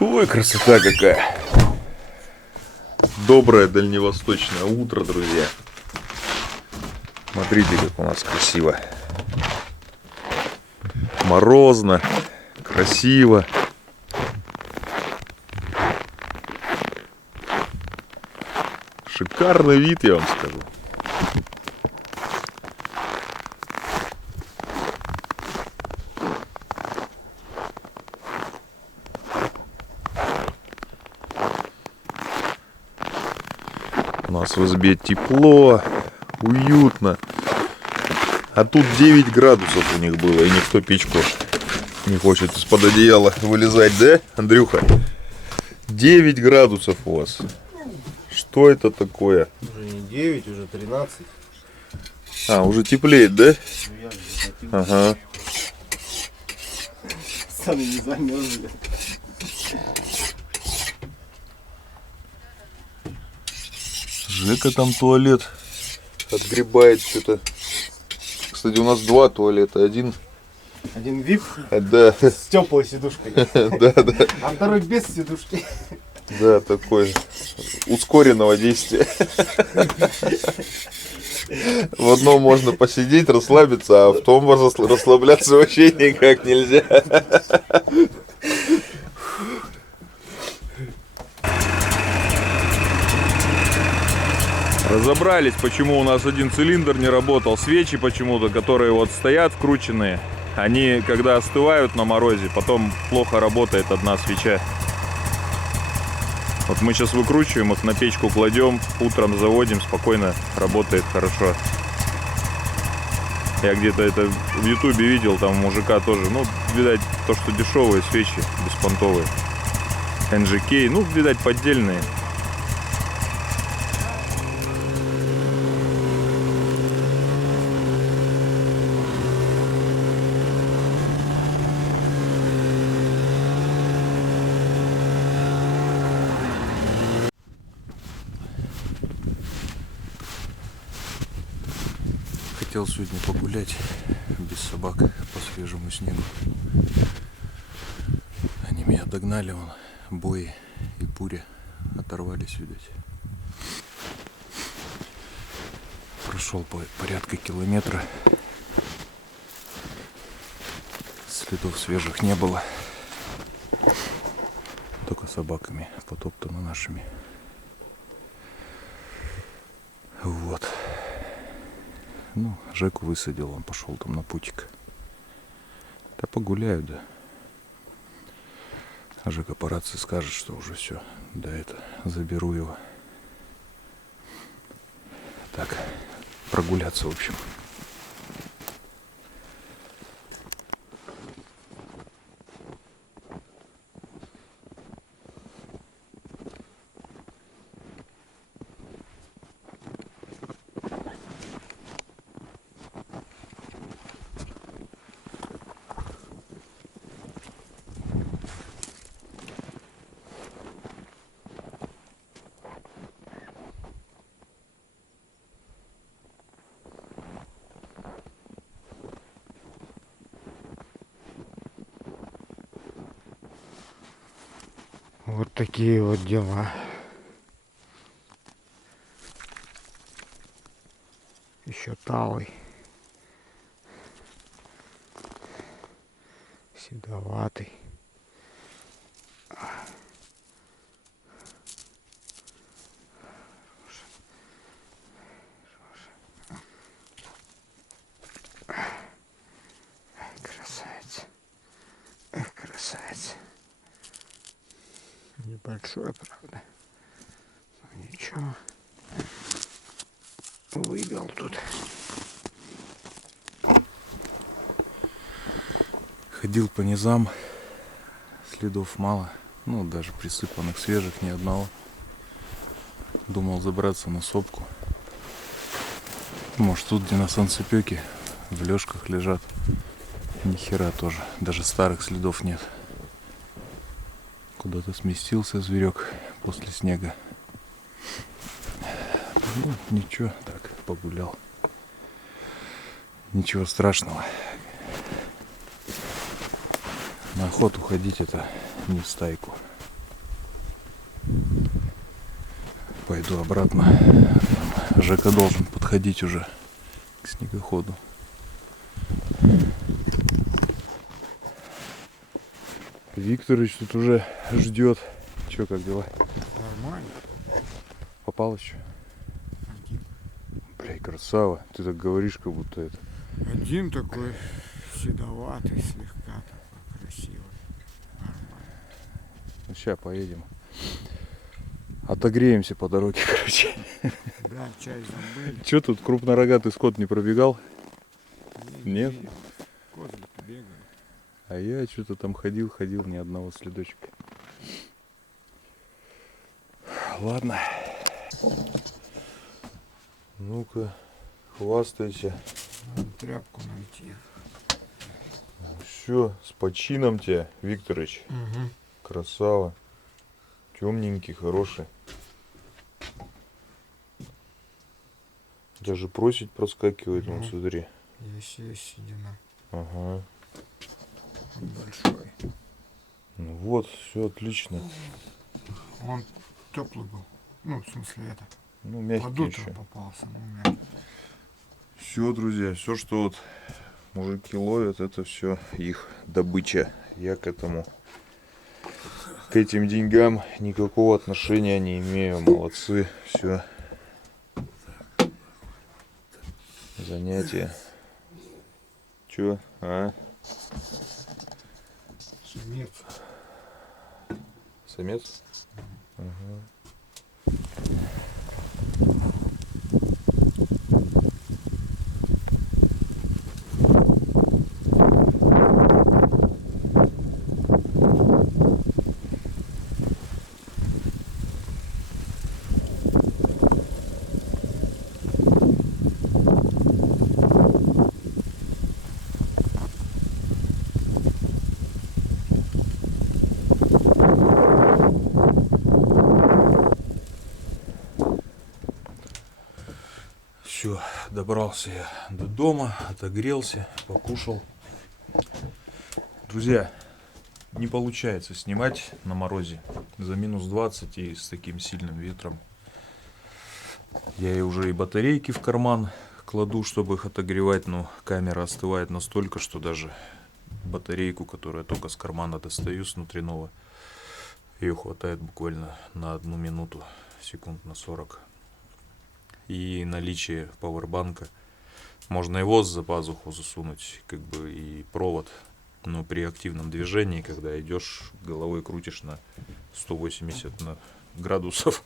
Ой, красота какая. Доброе дальневосточное утро, друзья. Смотрите, как у нас красиво. Морозно, красиво. Шикарный вид, я вам скажу. У нас в избе тепло, уютно. А тут 9 градусов у них было, и никто печку не хочет из-под одеяла вылезать, да, Андрюха? 9 градусов у вас. Что это такое? Уже не 9, уже 13. А, уже теплеет, да? Ага. Сами не замерзли. Жека там туалет отгребает что-то. Кстати, у нас 2 туалета. Один VIP да. с теплой сидушкой. Да. А второй без сидушки. Да, такой ускоренного действия. В одном можно посидеть, расслабиться, а в том расслабляться вообще никак нельзя. Разобрались, почему у нас один цилиндр не работал. Свечи почему-то, которые вот стоят вкрученные, они когда остывают на морозе, потом плохо работает одна свеча. Вот мы сейчас выкручиваем их, на печку кладем, утром заводим, спокойно работает хорошо. Я где-то это в ютубе видел, там у мужика тоже, ну, видать, то, что дешевые свечи, беспонтовые. NGK, ну, видать, поддельные. Хотел сегодня погулять без собак по свежему снегу. Они меня догнали, вон, Бои и Пуря оторвались, видать. Прошел порядка километра. Следов свежих не было. Только собаками потоптано нашими. Вот. Ну, Жеку высадил, он пошел там на путик. Да погуляю, да. А Жека по рации скажет, что уже все, да это, заберу его. Так, прогуляться, в общем. Вот такие вот дела. Еще талый. Седоватый. Красавец. Эх, красавец. Небольшой, правда. Но ничего. Выбил тут. Ходил по низам, следов мало, ну даже присыпанных свежих ни одного. Думал забраться на сопку. Может тут, где на солнцепёке, в лёжках лежат. Ни хера тоже, даже старых следов нет. Куда-то сместился зверек после снега. Ну, ничего, так, погулял. Ничего страшного. На охоту ходить — это не в стайку. Пойду обратно. Жека должен подходить уже к снегоходу. Викторович тут уже ждет. Че, как дела? Нормально. Попал еще? Блядь, красава. Ты так говоришь, как будто это. Один такой седоватый, слегка такой красивый. Нормально. Ну, сейчас поедем. Отогреемся по дороге, короче. Да, чай забыли. Че тут крупнорогатый скот не пробегал? Нет? Козлик бегает. А я что-то там ходил, ни одного следочка. Ладно. Ну-ка, хвастайся. Надо тряпку найти. Все, с почином тебя, Викторович. Угу. Красава. Темненький, хороший. Даже просить проскакивает, вон, смотри. Есть седина. Ага. Большой. Ну вот, все отлично. Он теплый был. Ну, в смысле это. Ну, Под мягкий утро еще. попался. Ну, мягкий. Все, друзья, все, что вот мужики ловят, это все их добыча. Я к этим деньгам никакого отношения не имею. Молодцы, все. Занятие. Че? А? Самец. Самец? Ага. Все, добрался я до дома, отогрелся, покушал. Друзья, не получается снимать на морозе за минус 20 и с таким сильным ветром. Я и уже и батарейки в карман кладу, чтобы их отогревать, но камера остывает настолько, что даже батарейку, которую я только с кармана достаю с внутреннего, ее хватает буквально на 1 минуту, секунд на 40. И наличие пауэрбанка. Можно его за пазуху засунуть, как бы и провод. Но при активном движении, когда идешь, головой крутишь на 180 градусов,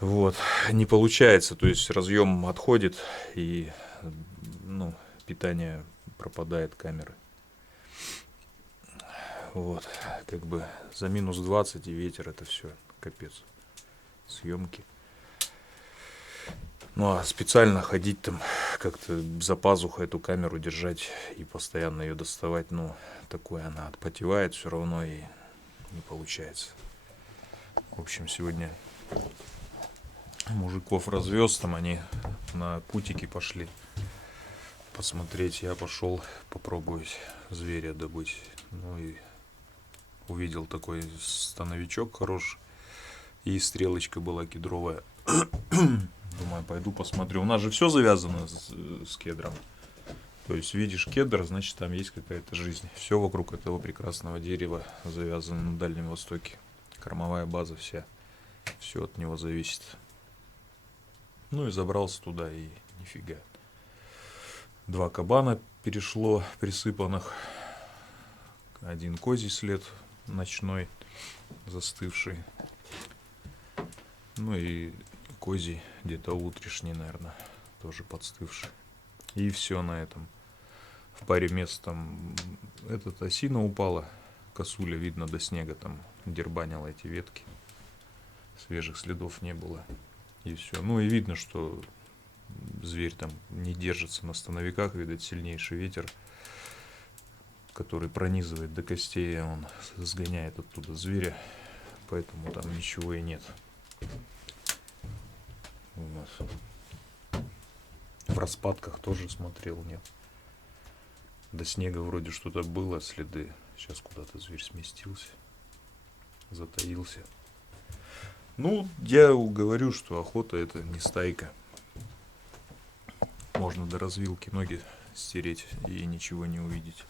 вот, не получается. То есть разъем отходит и, ну, питание пропадает камеры. Вот, как бы за минус 20 и ветер, это все капец. Съемки. Ну а специально ходить там, как-то за пазухой эту камеру держать и постоянно ее доставать, ну, такое она отпотевает все равно и не получается. В общем, сегодня мужиков развез, там они на путики пошли посмотреть. Я пошел попробовать зверя добыть. Ну и увидел такой становичок хороший. И стрелочка была кедровая. Думаю, пойду посмотрю. У нас же все завязано с кедром. То есть видишь кедр, значит там есть какая-то жизнь. Все вокруг этого прекрасного дерева завязано на Дальнем Востоке. Кормовая база вся. Все от него зависит. Ну и забрался туда и нифига. 2 кабана перешло, присыпанных. 1 козий след ночной, застывший. Ну и козий где-то утрешний, наверное, тоже подстывший. И все на этом. В паре мест там осина упала, косуля, видно, до снега там дербанила эти ветки. Свежих следов не было. И все. Ну и видно, что зверь там не держится на становиках, видать, сильнейший ветер, который пронизывает до костей, он сгоняет оттуда зверя, поэтому там ничего и нет. Вот. В распадках тоже смотрел, нет. До снега вроде что-то было, следы. Сейчас куда-то зверь сместился, затаился. Ну, я говорю, что охота это не стайка. Можно до развилки ноги стереть и ничего не увидеть.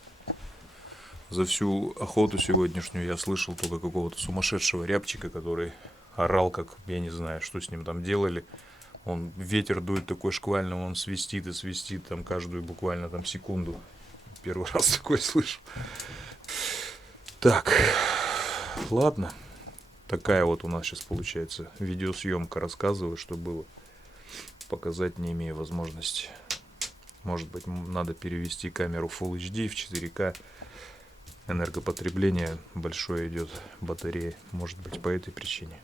За всю охоту сегодняшнюю я слышал только какого-то сумасшедшего рябчика, который орал, как я не знаю, что с ним там делали. Он ветер дует такой шквальный, он свистит и свистит там каждую буквально там секунду. Первый раз такой слышу. Так, ладно. Такая вот у нас сейчас получается видеосъемка. Рассказываю, что было. Показать не имею возможности. Может быть, надо перевести камеру Full HD в 4К. Энергопотребление большое идет, батарея. Может быть, по этой причине.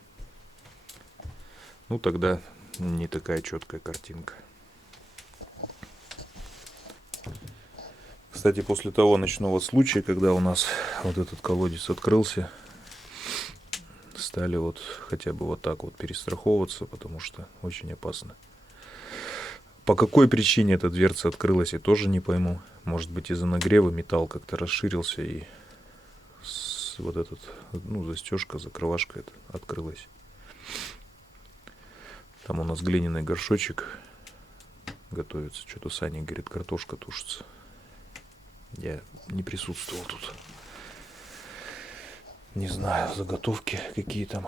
Ну, тогда не такая четкая картинка. Кстати, после того ночного случая, когда у нас вот этот колодец открылся, стали вот хотя бы вот так вот перестраховываться, потому что очень опасно. По какой причине эта дверца открылась, я тоже не пойму. Может быть, из-за нагрева металл как-то расширился и вот этот, ну, застежка, закрывашка эта открылась. Там у нас глиняный горшочек готовится. Что-то Саня говорит, картошка тушится. Я не присутствовал тут. Не знаю, заготовки какие там.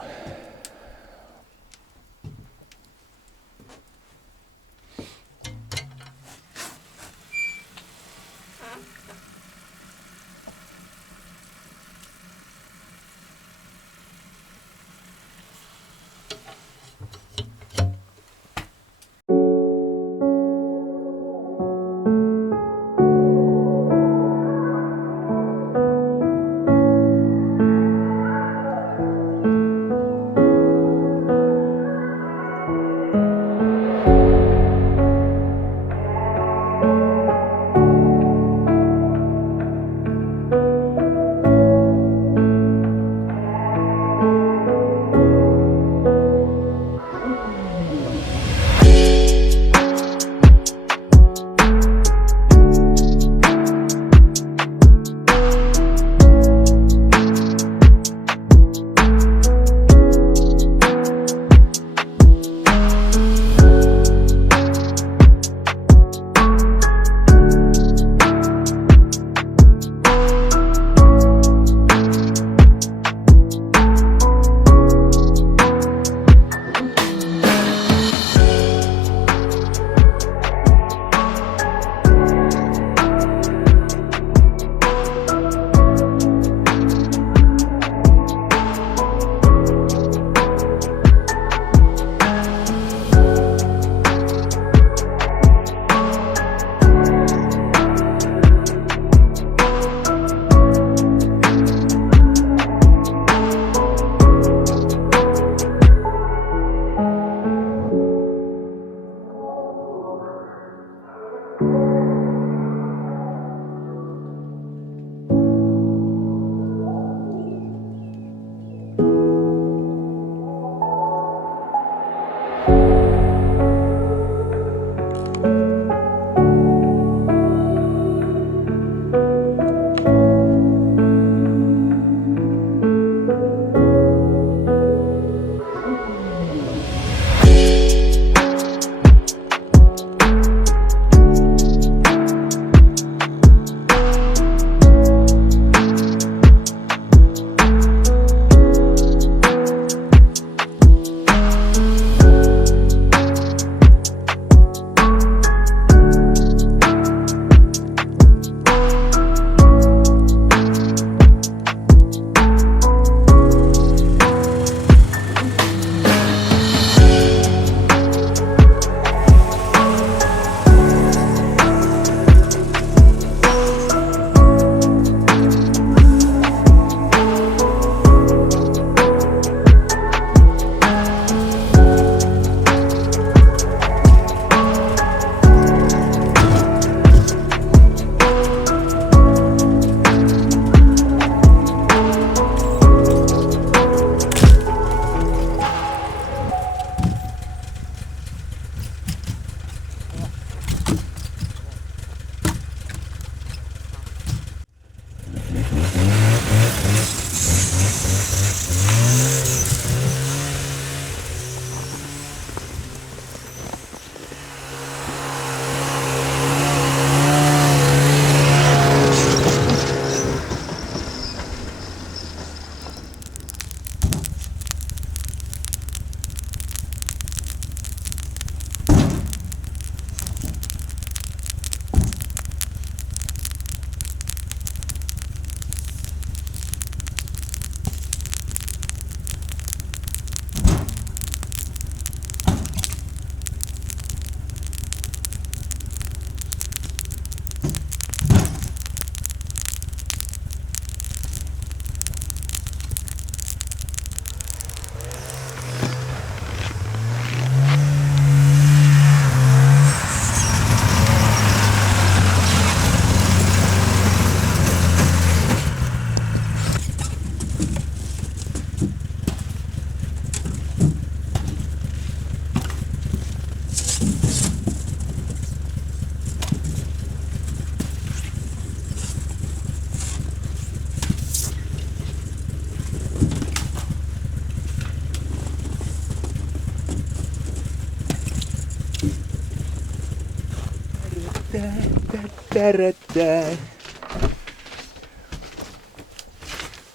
Та-ра-та.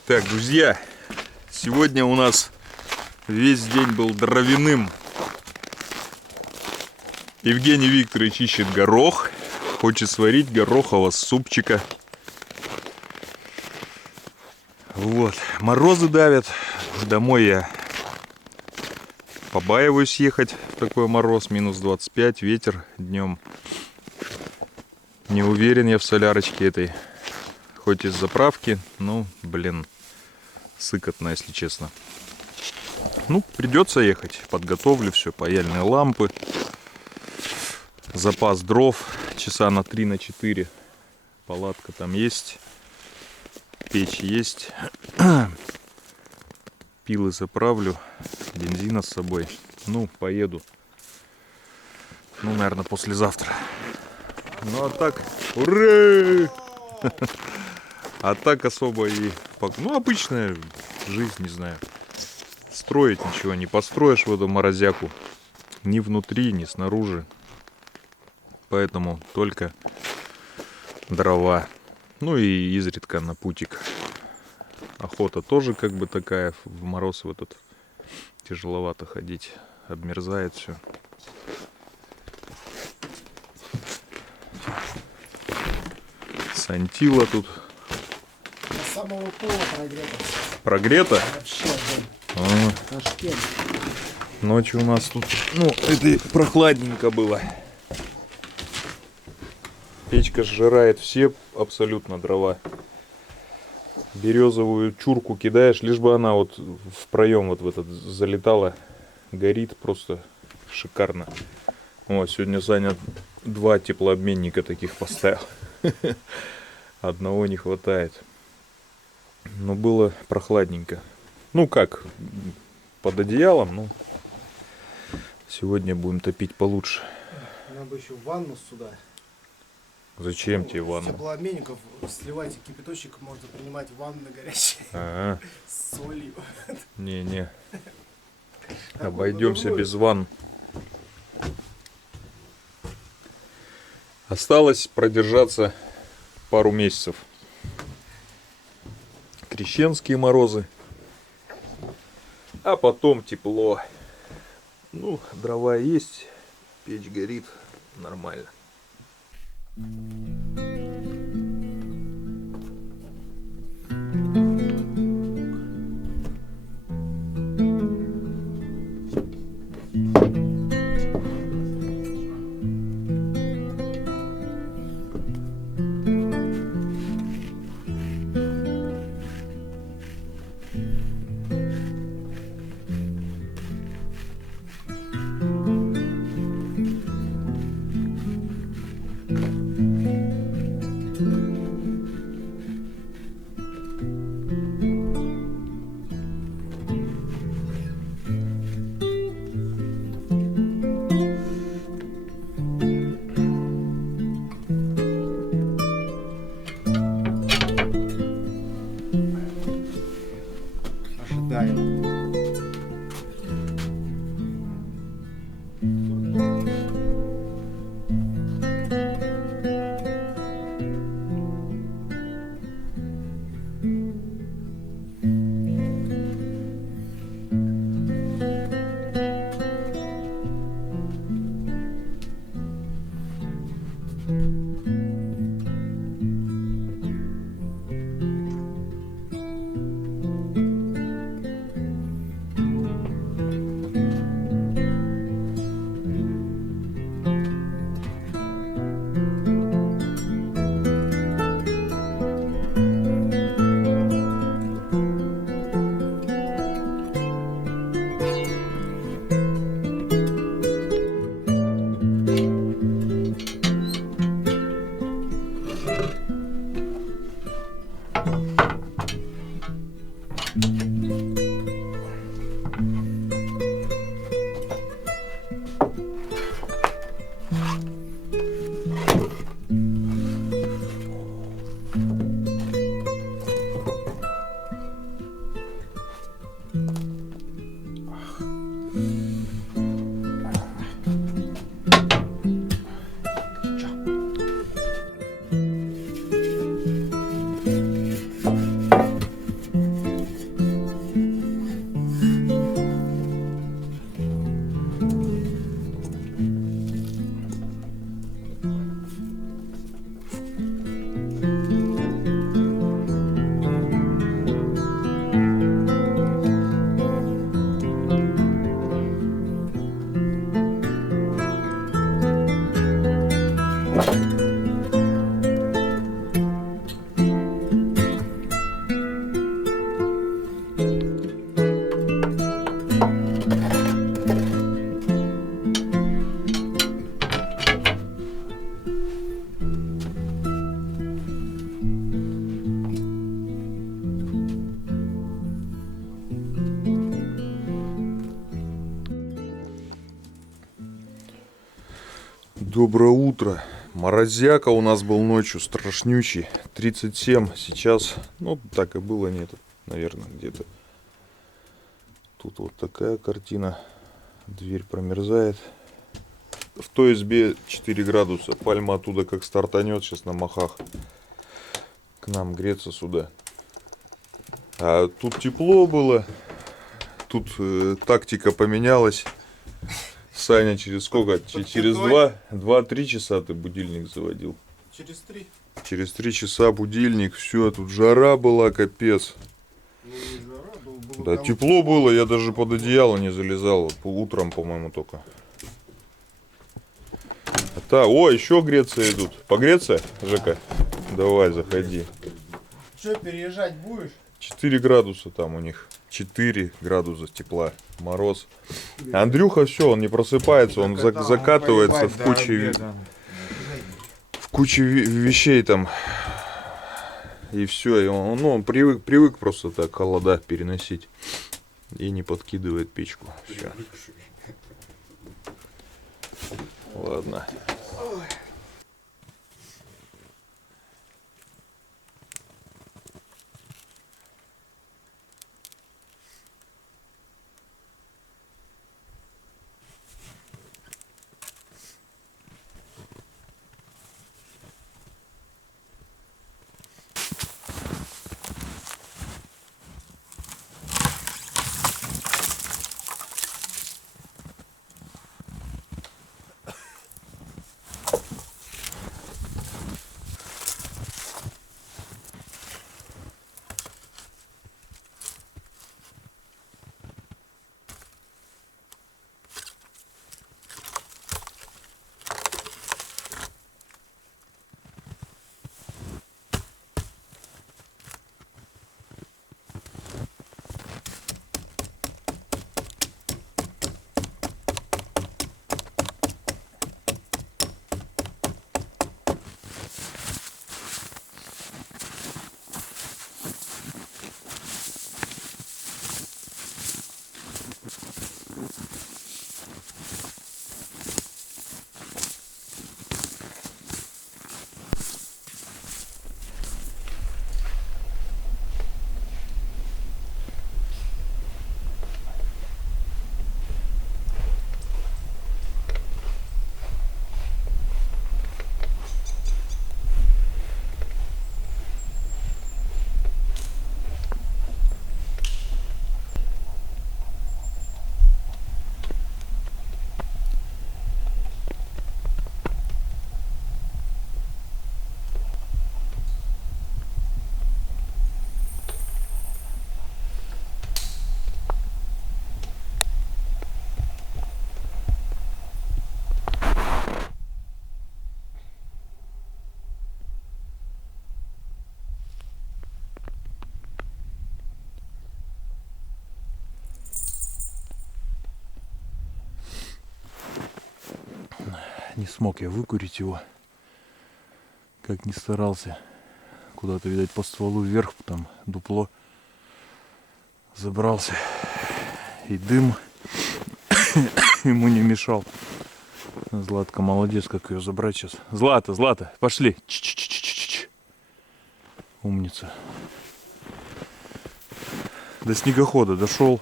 Так, друзья, сегодня у нас весь день был дровяным. Евгений Викторович ищет горох, хочет сварить горохового супчика. Вот, морозы давят, домой я побаиваюсь ехать в такой мороз, минус 25, ветер днем. Не уверен я в солярочке этой, хоть из заправки, но, блин, сыкотно, если честно. Ну, придется ехать, подготовлю все, паяльные лампы, запас дров, часа на 3-4, палатка там есть, печь есть, пилы заправлю, бензина с собой, ну, поеду, ну, наверное, послезавтра. Ну, а так, ура! А так особо и... Ну, обычная жизнь, не знаю. Строить ничего не построишь в эту морозяку. Ни внутри, ни снаружи. Поэтому только дрова. Ну и изредка на путик. Охота тоже как бы такая. В мороз в этот тяжеловато ходить. Обмерзает все. Сантила тут. До самого пола прогрето. Прогрето? Вообще, Ташкент. Ночью у нас тут, ну, это и прохладненько было. Печка сжирает все абсолютно дрова. Березовую чурку кидаешь, лишь бы она вот в проем вот в этот залетала. Горит просто шикарно. Вот, сегодня Саня 2 теплообменника таких поставил. Одного не хватает. Но было прохладненько. Ну как, под одеялом, ну. Сегодня будем топить получше. Нам бы еще ванну сюда. Зачем тебе ванну? Теплообменников сливайте кипяточек, можно принимать ванны горячие. С солью. Не-не. Обойдемся без ванн. Осталось продержаться пару месяцев. Крещенские морозы. А потом тепло. Ну, дрова есть, печь горит, нормально. Ожидаем. Доброе утро. Морозяка у нас был ночью, страшнючий. 37, сейчас, ну так и было, нет, наверное, где-то. Тут вот такая картина. Дверь промерзает. В той избе 4 градуса. Пальма оттуда как стартанет сейчас на махах. К нам греться сюда. А тут тепло было. Тут тактика поменялась. Саня, через сколько? Через 2-3 часа ты будильник заводил. Через 3. Через 3 часа будильник. Все, тут жара была, капец. Ну, не жара, было Да, там- тепло было, я даже под одеяло не залезал. Вот утром, по-моему, только. О, еще греться идут. Погреться, Жека? Давай, заходи. Что, переезжать будешь? 4 градуса там у них. 4 градуса тепла. Мороз. Андрюха все, он не просыпается, он Когда закатывается воевать в до куче, обеда. вещей там. И все, и он привык просто так холода переносить. И не подкидывает печку. Все. Ладно. Не смог я выкурить его. Как ни старался. Куда-то, видать, по стволу вверх, там дупло забрался. И дым ему не мешал. Златка молодец, как ее забрать сейчас. Злата, пошли. Ч-ч-ч-ч-ч-ч. Умница. До снегохода дошел.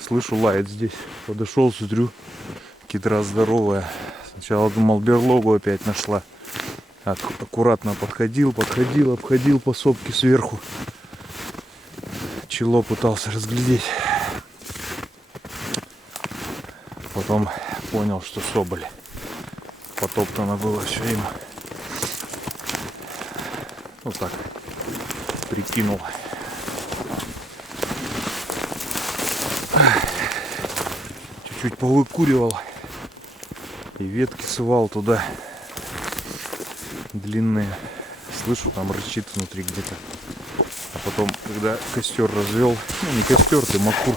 Слышу, лает здесь. Подошел, смотрю. Китра здоровая. Сначала думал, берлогу опять нашла. Аккуратно подходил, обходил по сопке сверху. Чело пытался разглядеть. Потом понял, что соболь. Потоптано было все им. Ну так, прикинул. Чуть-чуть повыкуривал. И ветки сывал туда. Длинные. Слышу, там рычит внутри где-то. А потом, когда костер развел, ну не костер, ты макур.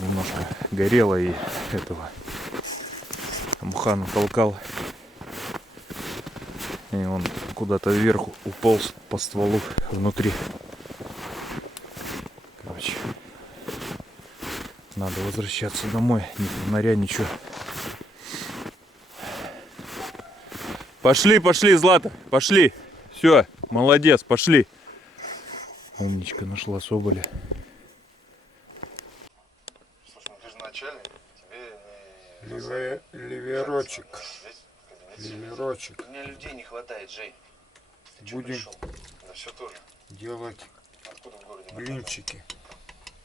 Немножко горело и этого мха натолкал. И он куда-то вверх уполз по стволу внутри. Короче, надо возвращаться домой. Ни фонаря, ничего. Пошли, пошли, Злата, пошли. Все, молодец, пошли. Умничка, нашла соболя. Слушай, ну ты же начальник, тебе не... Ливерочек. Ливерочек. У меня людей не хватает, Жень. Ты чё Будем пришел? Да все тоже. делать Откуда в городе? блинчики.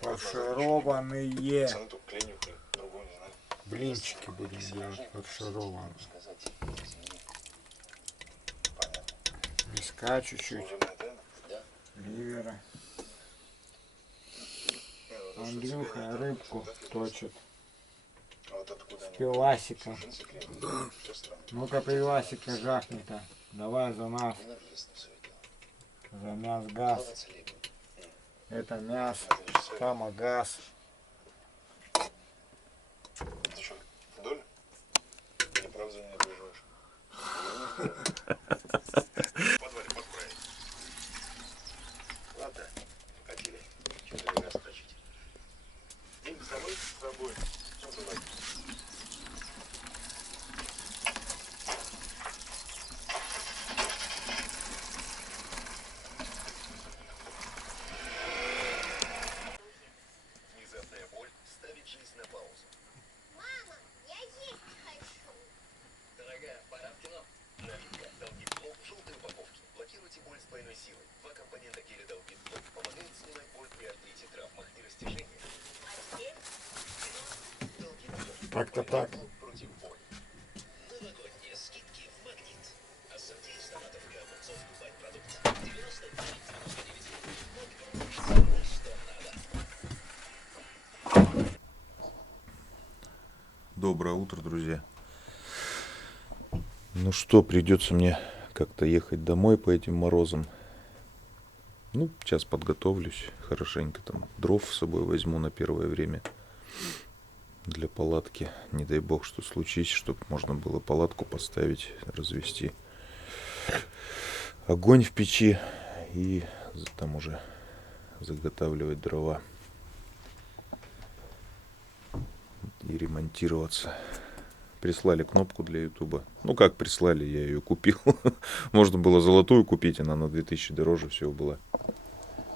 Фаршированные. Пацаны тут клейнюхали, другого не знаю. Блинчики будем делать фаршированные. Сказать, извини. Понятно. Миска чуть-чуть. Служебная тайна? Да. Ливера. Не, ну то, что Андрюха тебе рыбку это точит. А вот откуда они? Пивасиком. Джинсы клеят? Всё странно. Ну-ка, пивасика жахни-то. Давай за нас. Не надо лезть на всё это дело. За мяс газ. Молодцы, Лега. Это мясо. Это же всё. Там газ. Ты что, вдоль? Или правда не обижаешь? В подвале подправить. Ладно, покатили. Что-то ребят скачите. Деньги с собой? С собой. Чем бывает? Внезапная боль ставит жизнь на паузу. Мама, я есть хочу. Дорогая, пора в кино. Новинка Долгитлок в желтой упаковке. Блокируйте боль с двойной силой. Два компонента геля Долгитлок помогают снимать боль при артрите, травмах и растяжении. Долгитлок Так-то так. против боли. Новогодние скидки в Магнит. Ассорти из томатов и огурцов. Купать продукт 99,99. Что надо. Доброе утро, друзья. Ну что, придется мне как-то ехать домой по этим морозам. Ну, сейчас подготовлюсь хорошенько, там дров с собой возьму на первое время для палатки. Не дай бог, что случится, чтобы можно было палатку поставить, развести огонь в печи и там уже заготавливать дрова и ремонтироваться. Прислали кнопку для ютуба. Ну как прислали, я ее купил. Можно было золотую купить, она на 2000 дороже всего была.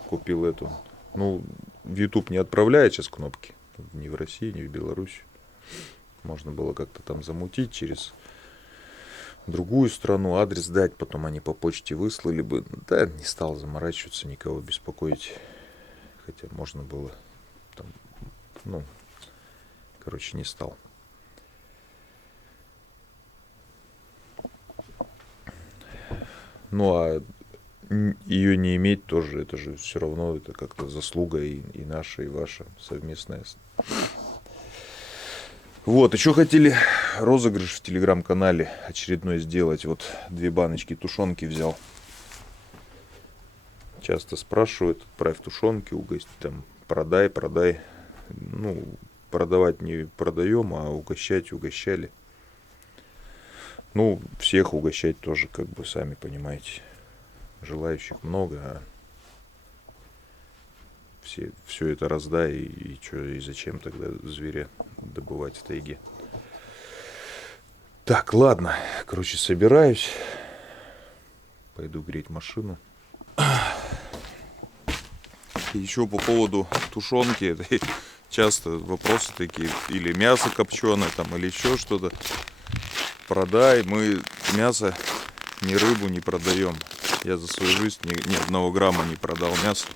Купил эту. Ну, в YouTube не отправляет сейчас кнопки. Ни в России, ни в Беларуси. Можно было как-то там замутить через другую страну, адрес дать, потом они по почте выслали бы. Да, не стал заморачиваться, никого беспокоить. Хотя можно было там, ну, короче, не стал. Ну, а ее не иметь тоже, это же все равно, это как-то заслуга и наша, и ваша совместная. Вот, еще хотели розыгрыш в телеграм-канале очередной сделать. Вот 2 баночки тушенки взял. Часто спрашивают, отправь тушенки, угости, там, продай. Ну, продавать не продаем, а угощать угощали. Ну, всех угощать тоже, как бы, сами понимаете. Желающих много, а все это раздай, и что, и зачем тогда зверя добывать в тайге. Так, ладно, короче, собираюсь. Пойду греть машину. И еще по поводу тушенки, это часто вопросы такие, или мясо копченое, там, или еще что-то. Продай, мы мясо, ни рыбу не продаем. Я за свою жизнь ни 1 грамма не продал мясо.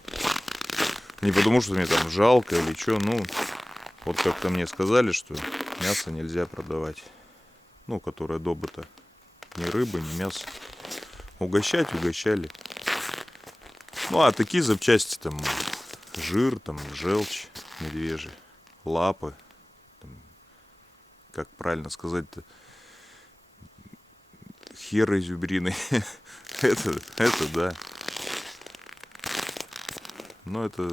Не потому, что мне там жалко или что, ну, вот как-то мне сказали, что мясо нельзя продавать. Ну, которое добыто. Ни рыбы, ни мясо. Угощать угощали. Ну, а такие запчасти, там, жир, там, желчь медвежий, лапы, там, как правильно сказать-то, херы зубрины. это да. Но это...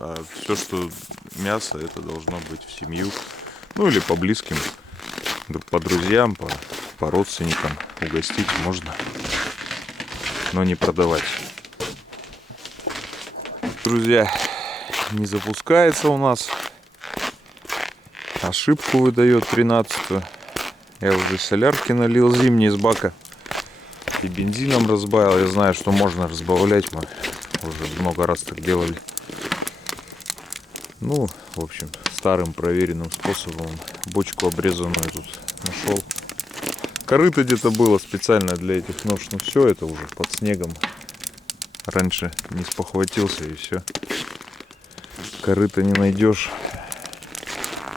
А все, что мясо, это должно быть в семью. Ну или по близким, по друзьям, по родственникам. Угостить можно, но не продавать. Друзья, не запускается у нас. Ошибку выдает 13-ю. Я уже солярки налил зимний из бака. И бензином разбавил. Я знаю, что можно разбавлять. Мы уже много раз так делали. Ну, в общем, старым проверенным способом. Бочку обрезанную тут нашел. Корыто где-то было специально для этих нож. Ну все, это уже под снегом. Раньше не спохватился и все. Корыто не найдешь.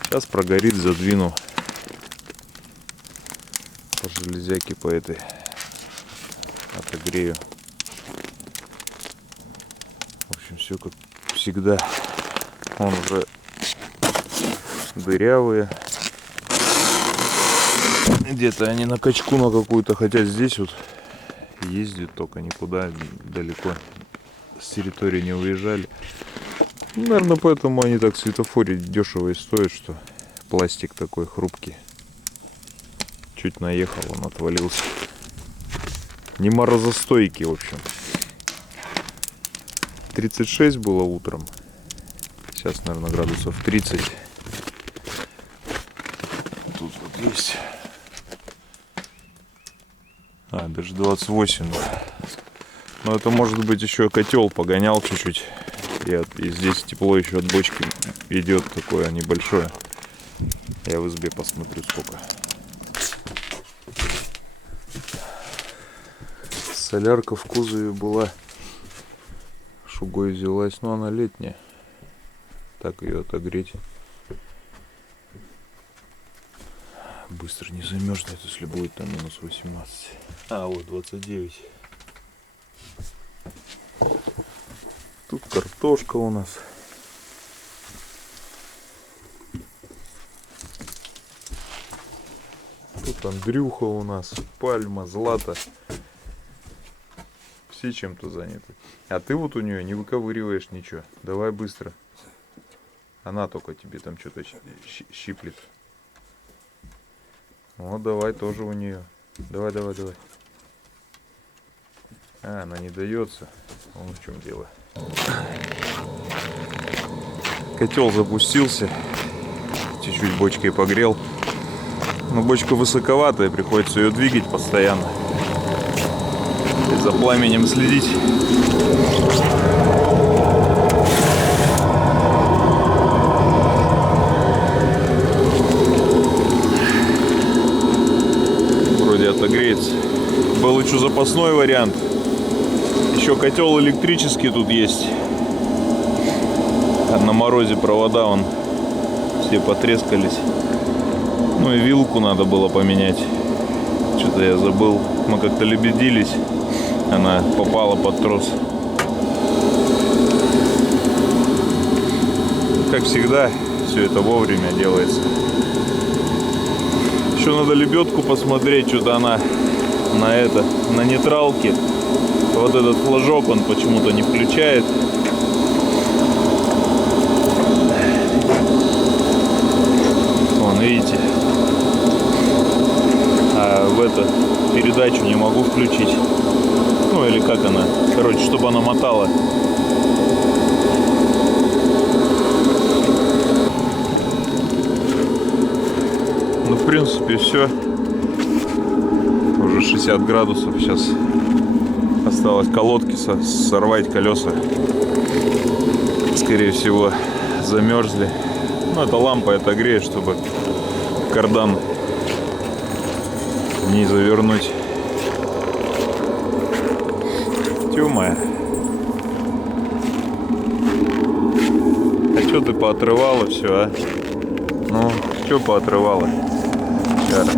Сейчас прогорит, задвину по железяке по этой. Отогрею. В общем, все как всегда. Он уже дырявые. Где-то они на качку на какую-то, хотя здесь вот ездят, только никуда далеко с территории не уезжали. Наверное, поэтому они так в светофоре дешево и стоят, что пластик такой хрупкий. Чуть наехал, он отвалился. Не морозостойкий, в общем. 36 было утром. Сейчас, наверное, градусов 30. Тут вот есть. Даже 28. Но это может быть еще котел погонял чуть-чуть. И здесь тепло еще от бочки идет такое небольшое. Я в избе посмотрю сколько. Солярка в кузове была. Шугой взялась, но она летняя. Так ее отогреть. Быстро не замерзнет, если будет там минус 18. А, вот 29. Тут картошка у нас. Тут Андрюха у нас, Пальма, Злата. Все чем-то заняты. А ты вот у нее не выковыриваешь ничего. Давай быстро. Она только тебе там что-то щиплет. Вот давай тоже у нее. Давай. А, она не дается. Вон в чем дело. Котел запустился. Чуть-чуть бочкой погрел. Но бочка высоковатая, приходится ее двигать постоянно. И за пламенем следить. Вроде отогреется. Был еще запасной вариант. Еще котел электрический тут есть. На морозе провода вон все потрескались. Ну и вилку надо было поменять. Что-то я забыл. Мы как-то лебедились. Она попала под трос. Как всегда, все это вовремя делается. Еще надо лебедку посмотреть. Что-то она на нейтралке. Вот этот флажок он почему-то не включает. Вон, видите? А в эту передачу не могу включить. Ну или как она? Короче, чтобы она мотала. Ну, в принципе, все. Уже 60 градусов. Сейчас осталось колодки сорвать, колеса. Скорее всего, замерзли. Ну, это лампа, это греет, чтобы кардан не завернуть. Тёма. А что ты поотрывала все, а? Ну, что поотрывала? Чара.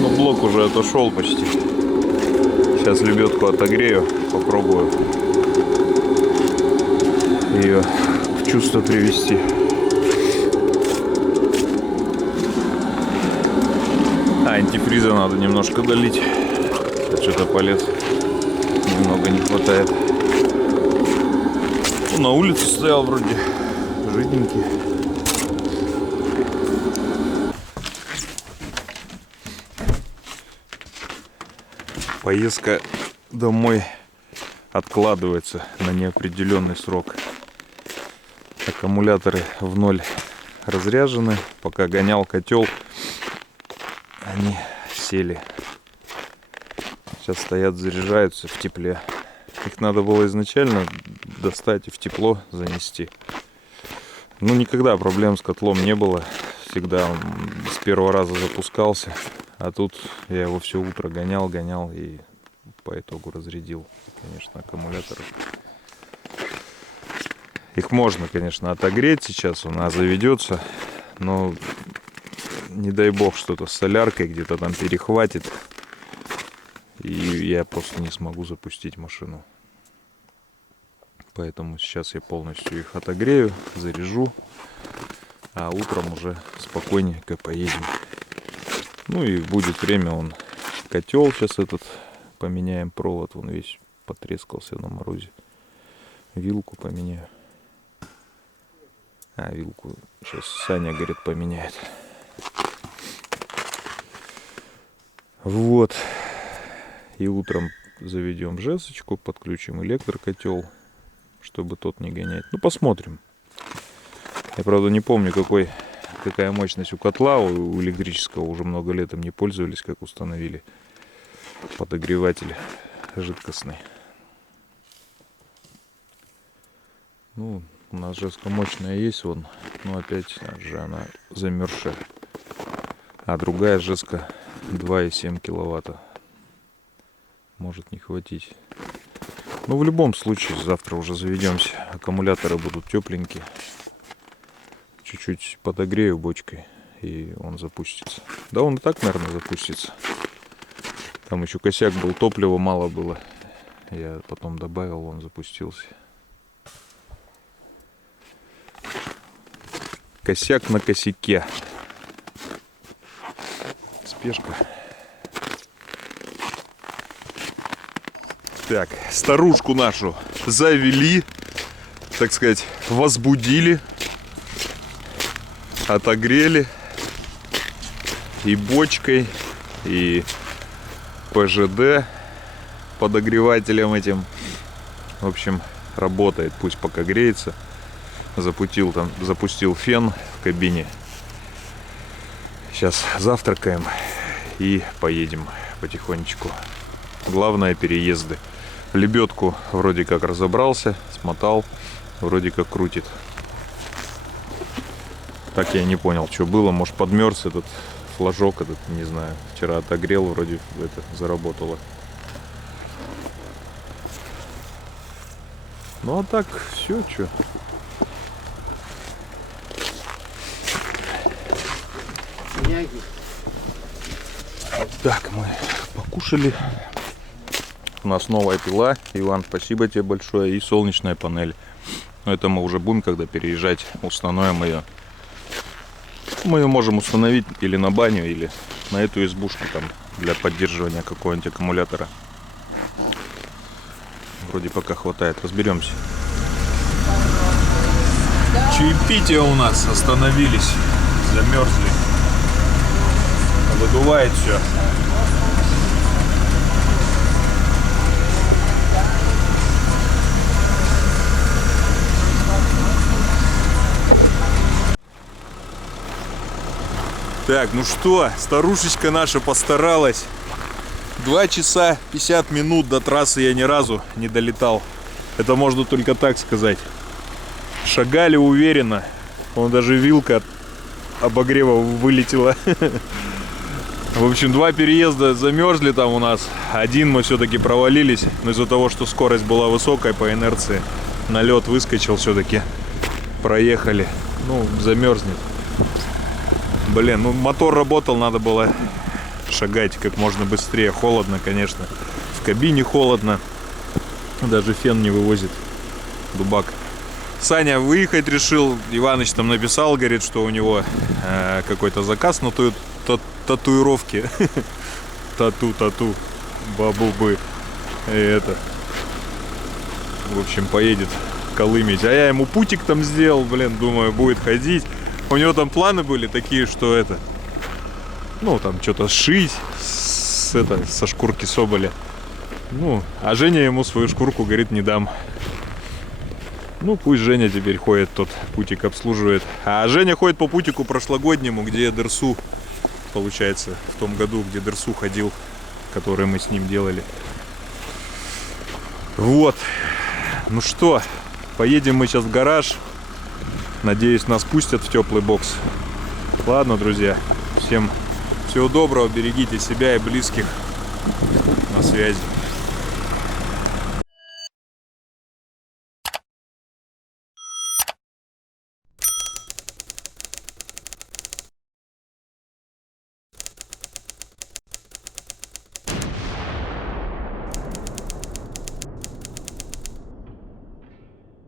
Ну, блок уже отошел почти. Сейчас лебедку отогрею, попробую ее в чувство привести. Антифриза надо немножко долить. Что-то полез. Немного не хватает. Ну, на улице стоял вроде жиденький. Поездка домой откладывается на неопределенный срок. Аккумуляторы в ноль разряжены. Пока гонял котел, они сели. Сейчас стоят, заряжаются в тепле. Их надо было изначально достать и в тепло занести. Ну, никогда проблем с котлом не было. Всегда он с первого раза запускался. А тут я его все утро гонял и по итогу разрядил, конечно, аккумуляторы. Их можно, конечно, отогреть сейчас, она заведется, но не дай бог что-то с соляркой где-то там перехватит, и я просто не смогу запустить машину. Поэтому сейчас я полностью их отогрею, заряжу, а утром уже спокойненько поедем. Ну и будет время, он котел сейчас этот поменяем, провод, он весь потрескался на морозе. Вилку поменяю. А, вилку сейчас Саня, говорит, поменяет. Вот. И утром заведем жесочку, подключим электрокотел, чтобы тот не гонять. Ну, посмотрим. Я, правда, не помню, какая мощность у котла, у электрического. Уже много лет им не пользовались, как установили подогреватель жидкостный. Ну, у нас жестко мощная есть, вон, но опять же она замерзшая. А другая жестко 2,7 киловатта. Может не хватить. Но в любом случае завтра уже заведемся. Аккумуляторы будут тепленькие. Чуть-чуть подогрею бочкой, и он запустится. Да он и так, наверное, запустится. Там еще косяк был, топлива мало было. Я потом добавил, он запустился. Косяк на косяке. Спешка. Так, старушку нашу завели, так сказать, возбудили, отогрели и бочкой, и ПЖД подогревателем этим. В общем, работает, пусть пока греется. Запустил фен в кабине. Сейчас завтракаем и поедем потихонечку. Главное, переезды. Лебедку вроде как разобрался, смотал, вроде как крутит. Так я не понял, что было. Может, подмерз этот флажок, этот, не знаю. Вчера отогрел, вроде это заработало. Ну а так, все, что. Так, мы покушали. У нас новая пила. Иван, спасибо тебе большое. И солнечная панель. Но это мы уже будем, когда переезжать, установим ее. Мы ее можем установить или на баню, или на эту избушку там для поддерживания какого-нибудь аккумулятора. Вроде пока хватает. Разберемся. Чаепитие у нас, остановились. Замерзли. Выдувает все. Так, ну что, старушечка наша постаралась. 2 часа 50 минут до трассы я ни разу не долетал. Это можно только так сказать. Шагали уверенно. Вон даже вилка от обогрева вылетела. В общем, 2 переезда замерзли там у нас. Один мы все-таки провалились. Но из-за того, что скорость была высокая по инерции, на лед выскочил все-таки. Проехали. Ну, замерзнет. Блин, ну мотор работал, надо было шагать как можно быстрее. Холодно, конечно. В кабине холодно. Даже фен не вывозит. Дубак. Саня выехать решил. Иваныч там написал, говорит, что у него какой-то заказ на татуировки. Тату. Бабубы. И это. В общем, поедет колымить. А я ему путик там сделал, блин, думаю, будет ходить. У него там планы были такие, что это, ну там что-то сшить со шкурки соболя. Ну, а Женя ему свою шкурку, говорит, не дам. Ну, пусть Женя теперь ходит, тот путик обслуживает. А Женя ходит по путику прошлогоднему, где я Дерсу, получается, в том году, где Дерсу ходил, который мы с ним делали. Вот. Ну что, поедем мы сейчас в гараж. Надеюсь, нас пустят в теплый бокс. Ладно, друзья, всем всего доброго, берегите себя и близких. На связи.